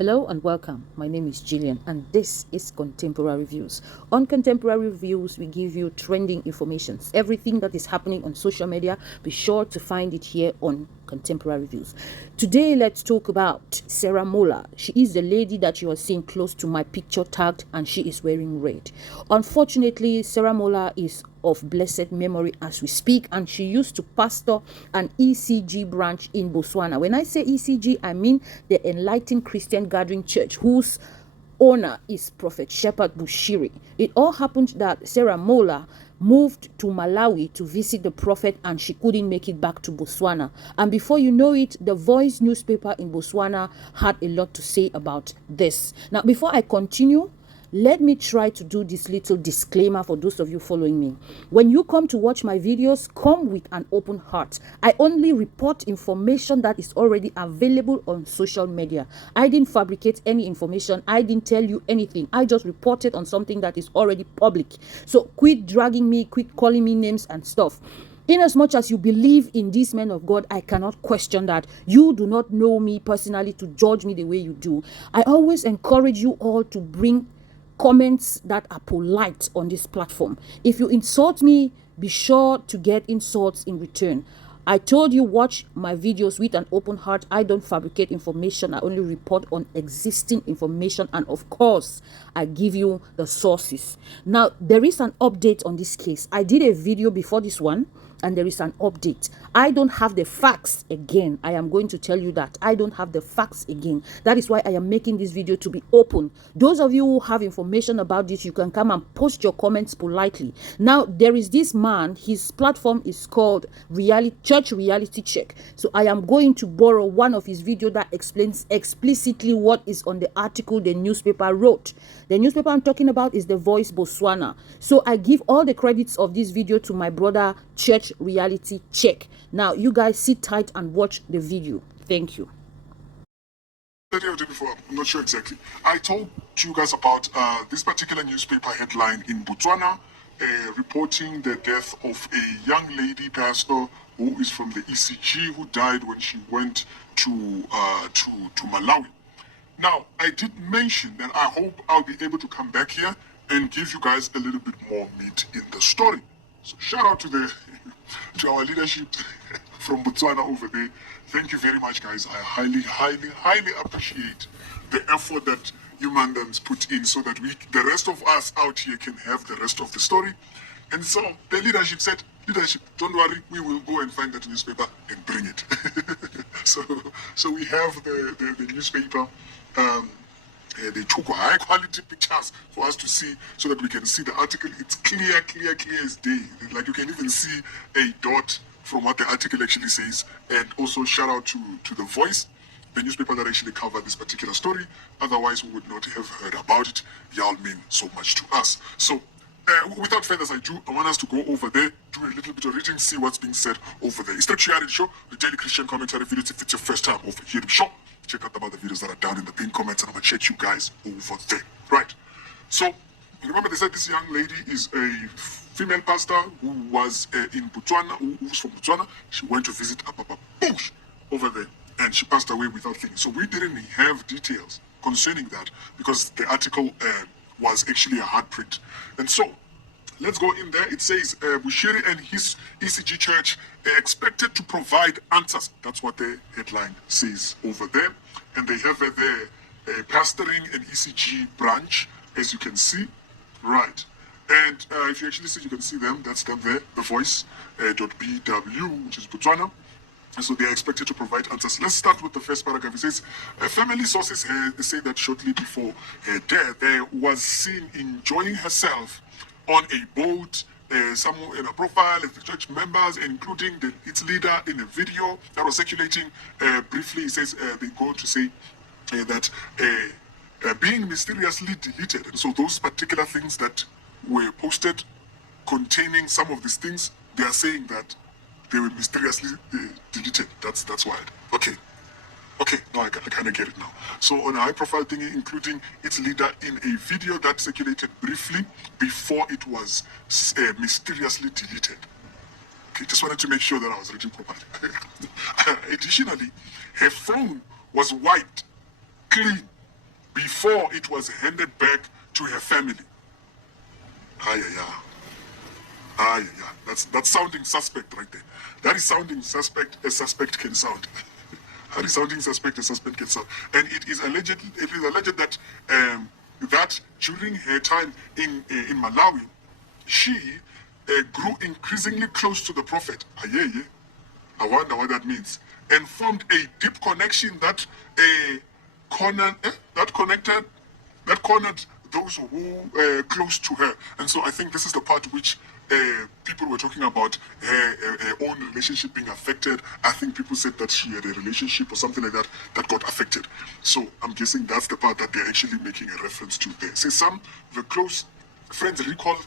Hello and welcome. My name is Gillian and this is Contemporary Views. On Contemporary Views, we give you trending information. Everything that is happening on social media, be sure to find it here on Contemporary Views. Today, let's talk about Serumola. She is the lady that you are seeing close to my picture tagged, and she is wearing red. Unfortunately, Serumola is of blessed memory as we speak, and she used to pastor an ECG branch in Botswana. When I say ECG, I mean the Enlightened Christian Gathering Church, whose owner is Prophet Bushiri. It all happened that Serumola moved to Malawi to visit the prophet, and she couldn't make it back to Botswana. And before you know it, the Voice newspaper in Botswana had a lot to say about this. Now, before I continue, let me try to do this little disclaimer for those of you following me. When you come to watch my videos, come with an open heart. I only report information that is already available on social media. I didn't fabricate any information. I didn't tell you anything. I just reported on something that is already public. So quit dragging me, quit calling me names and stuff. In as much as you believe in these men of God, I cannot question that. You do not know me personally to judge me the way you do. I always encourage you all to bring comments that are polite on this platform. If you insult me, be sure to get insults in return. I told you, watch my videos with an open heart. I don't fabricate information. I only report on existing information, and of course I give you the sources. Now, there is an update on this case. I did a video before this one, and there is an update. I don't have the facts again. I am going to tell you that I don't have the facts again. That is why I am making this video to be open. Those of you who have information about this, you can come and post your comments politely. Now, there is this man, his platform is called Church Reality Check. So I am going to borrow one of his videos that explains explicitly what is on the article the newspaper wrote. The newspaper I'm talking about is The Voice Botswana. So I give all the credits of this video to my brother, Church Reality Check. Now, you guys sit tight and watch the video. Thank you. Before, I'm not sure exactly. I told you guys about this particular newspaper headline in Botswana, reporting the death of a young lady pastor who is from the ECG, who died when she went to Malawi. Now, I did mention that I hope I'll be able to come back here and give you guys a little bit more meat in the story. So shout out to our leadership from Botswana over there. Thank you very much, guys. I highly appreciate the effort that you mandans put in so that the rest of us out here can have the rest of the story. And so the leadership said, leadership, don't worry, we will go and find that newspaper and bring it. so we have the newspaper. They took high quality pictures for us to see so that we can see the article. It's clear as day. Like you can even see a dot from what the article actually says. And also shout out to The Voice, the newspaper that actually covered this particular story. Otherwise, we would not have heard about it. Y'all mean so much to us. So without further ado, I want us to go over there, do a little bit of reading, see what's being said over there. It's the Reality Show, the daily Christian commentary videos. If it's your first time over here, show. Check out the other videos that are down in the pinned comments, and I'm gonna check you guys over there. Right. So remember, they said this young lady is a female pastor who was in Botswana, who's from Botswana. She went to visit Papa Bush over there, and she passed away without thinking. So we didn't have details concerning that because the article was actually a hard print. And so let's go in there. It says Bushiri and his ECG church are expected to provide answers. That's what the headline says over there. And they have there pastoring an ECG branch, as you can see. Right. And if you actually see, you can see them. That's them there, The Voice, .bw, which is Botswana. And so they are expected to provide answers. Let's start with the first paragraph. It says, family sources say that shortly before her death, was seen enjoying herself on a boat, somewhere in a profile of the church members, including its leader, in a video that was circulating. Briefly, it says they go to say that being mysteriously deleted. And so those particular things that were posted containing some of these things, they are saying that they were mysteriously deleted. That's why. Okay, now I kind of get it now. So on a high-profile thing, including its leader in a video that circulated briefly before it was mysteriously deleted. Okay, just wanted to make sure that I was reading properly. Additionally, her phone was wiped clean before it was handed back to her family. That's sounding suspect right there. That is sounding suspect as suspect can sound. That is sounding suspect as suspect can sound. And it is alleged that that during her time in Malawi, she grew increasingly close to the prophet. I wonder what that means. And formed a deep connection that cornered those who close to her. And so I think this is the part which people were talking about her own relationship being affected. I think people said that she had a relationship or something like that that got affected. So I'm guessing that's the part that they're actually making a reference to there. Say some of the close friends recall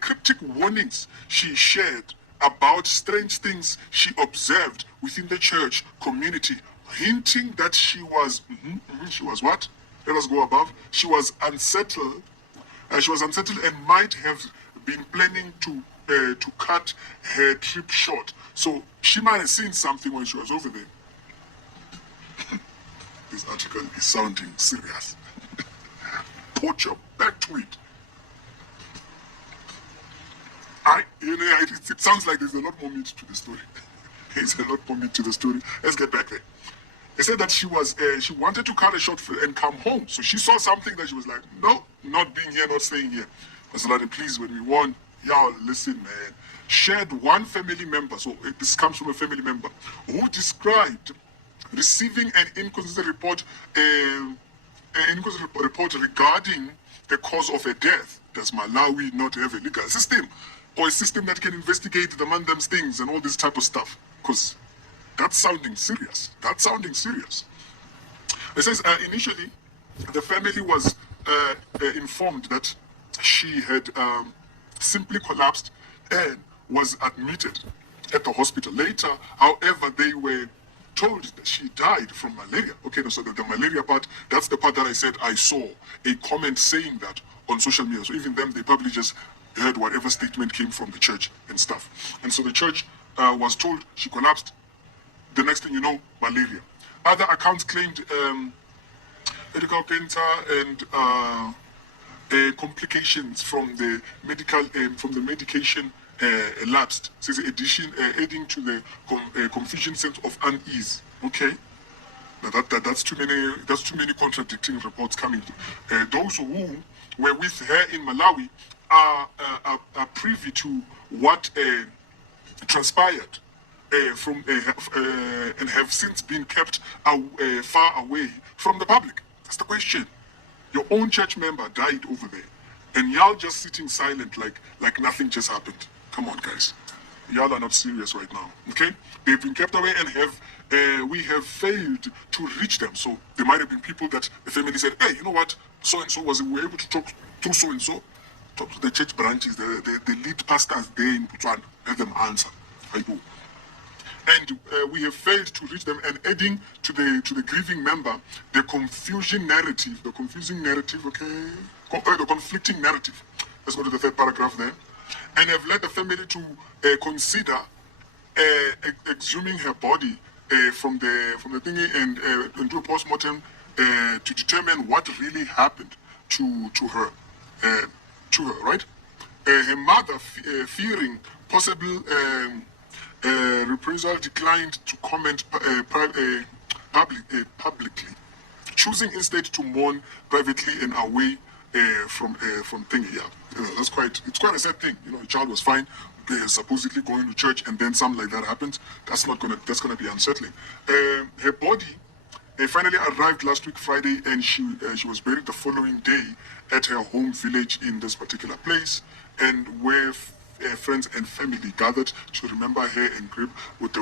cryptic warnings she shared about strange things she observed within the church community, hinting that she was what? Let us go above. She was unsettled. And might have been planning to cut her trip short. So she might have seen something when she was over there. This article is sounding serious. Put your back to it. It sounds like there's a lot more meat to the story. There's a lot more meat to the story. Let's get back there. They said that she wanted to cut a short and come home. So she saw something that she was like, no, not being here, not staying here. I said, please, when we won, y'all, listen, man. Shared one family member, so this comes from a family member, who described receiving an inconsistent report regarding the cause of her death. Does Malawi not have a legal system? Or a system that can investigate the mandam's things and all this type of stuff? Because that's sounding serious. It says initially, the family was informed that she had simply collapsed and was admitted at the hospital. Later, however, they were told that she died from malaria. Okay, so the malaria part, that's the part that I said I saw a comment saying that on social media. So even them, they probably just heard whatever statement came from the church and stuff. And so the church was told she collapsed. The next thing you know, malaria. Other accounts claimed medical cancer and complications from the medication elapsed. Says adding to the confusion sense of unease. Okay, now that's too many contradicting reports coming. Those who were with her in Malawi are privy to what transpired. And have since been kept far away from the public. That's the question. Your own church member died over there, and y'all just sitting silent like nothing just happened. Come on, guys. Y'all are not serious right now. Okay? They've been kept away and we have failed to reach them. So there might have been people that the family said, hey, you know what? So and so we were able to talk to so and so. Talk to the church branches, the lead pastors there in Botswana. Let them answer. I go. And we have failed to reach them, and adding to the grieving member the confusing narrative, okay, the conflicting narrative. Let's go to the third paragraph there, and have led the family to consider exhuming her body from the thingy and do a postmortem to determine what really happened to her, right? Her mother, fearing possible reprisal, declined to comment publicly, choosing instead to mourn privately and away from thingy. Yeah, it's quite a sad thing. You know, a child was fine, supposedly going to church, and then something like that happens. That's gonna be unsettling. Her body finally arrived last week Friday, and she was buried the following day at her home village in this particular place, and where friends and family gathered to remember her and grieve with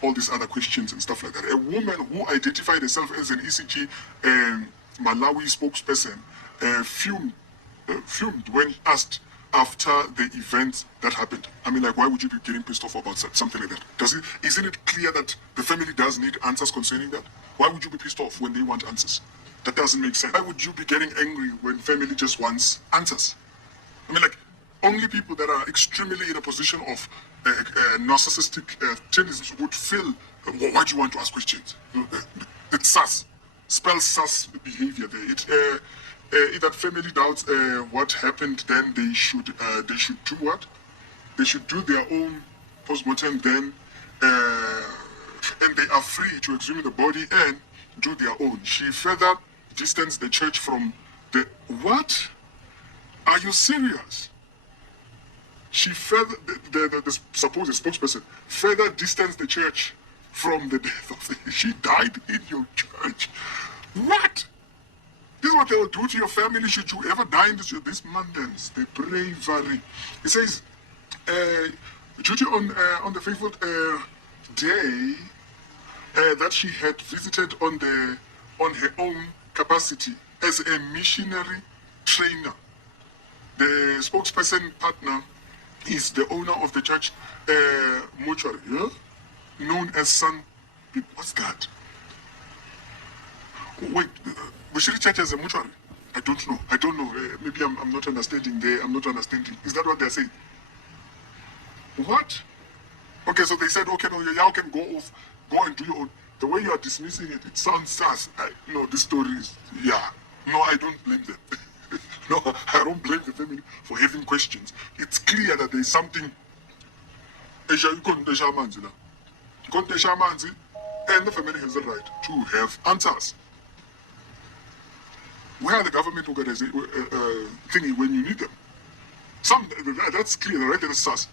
all these other questions and stuff like that. A woman who identified herself as an ECG Malawi spokesperson fumed when asked after the events that happened. I mean, like, why would you be getting pissed off about something like that? Isn't it clear that the family does need answers concerning that? Why would you be pissed off when they want answers? That doesn't make sense. Why would you be getting angry when family just wants answers? I mean, like, only people that are extremely in a position of narcissistic tendencies would feel, why do you want to ask questions? It's sus. spell sus behavior there. If that family doubts what happened, then they should do what? They should do their own postmortem then, and they are free to exhume the body and do their own. She further distanced the church from the what? Are you serious? She further, the supposed spokesperson, further distanced the church from the death of the... She died in your church. What? This is what they will do to your family should you ever die in this mandans, the bravery. It says, duty on the faithful day that she had visited on her own capacity as a missionary trainer. The spokesperson partner is the owner of the church mortuary, yeah? Known as Sun. What's that? Wait, Bushiri Church has a mortuary? I don't know. Maybe I'm not understanding there. I'm not understanding. Is that what they're saying? What? Okay, so they said, okay, no, y'all can go and do your own. The way you are dismissing it, it sounds sus. No, this story is, yeah. No, I don't blame them. No, I don't blame the family for having questions. It's clear that there is something. And the family has the right to have answers. Where are the government organizations thingy when you need them? That's clear, right? There is sus.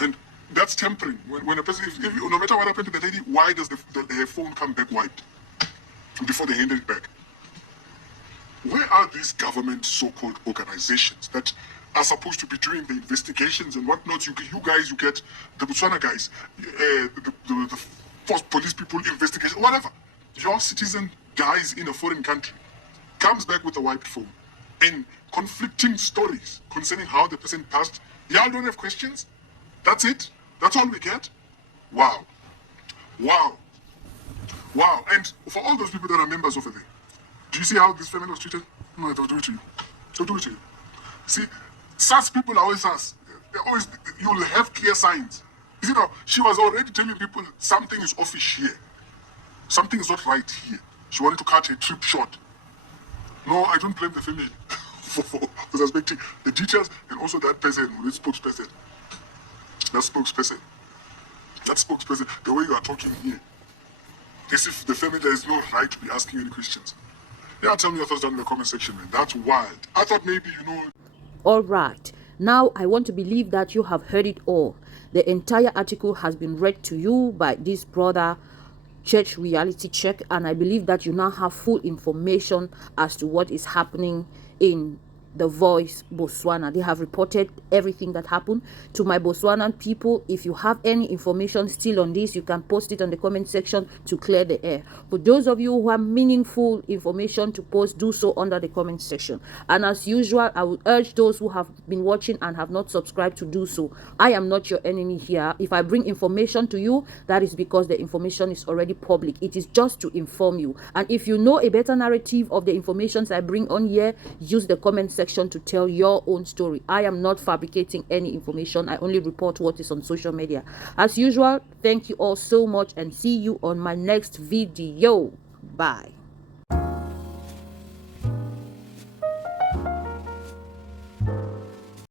And that's tempering. When a person, no matter what happened to the lady, why does her phone come back wiped before they hand it back? Where are these government so-called organizations that are supposed to be doing the investigations and whatnot? You get the Botswana guys, the force police people, investigation, whatever. Your citizen dies in a foreign country, comes back with a wiped phone, and conflicting stories concerning how the person passed. Y'all don't have questions? That's it? That's all we get? Wow. Wow. Wow. And for all those people that are members over there, do you see how this family was treated? No, they'll do it to you. They'll do it to you. See, sus people are always sus. You'll have clear signs. You see now, she was already telling people something is offish here. Something is not right here. She wanted to cut her trip short. No, I don't blame the family for suspecting the details and also that person, the spokesperson. That spokesperson, the way you are talking here, as if the family has no right to be asking any questions. Yeah, tell me your thoughts down in the comment section, man. That's wild. I thought maybe, All right. Now, I want to believe that you have heard it all. The entire article has been read to you by this brother, Church Reality Check, and I believe that you now have full information as to what is happening in The Voice Botswana. They have reported everything that happened. To my Botswanan people, if you have any information still on this, you can post it on the comment section to clear the air. For those of you who have meaningful information to post, do so under the comment section. And as usual, I will urge those who have been watching and have not subscribed to do so. I am not your enemy here. If I bring information to you, that is because the information is already public. It is just to inform you. And if you know a better narrative of the information I bring on here, use the comment section to tell your own story. I am not fabricating any information. I only report what is on social media. As usual, thank you all so much and see you on my next video. Bye.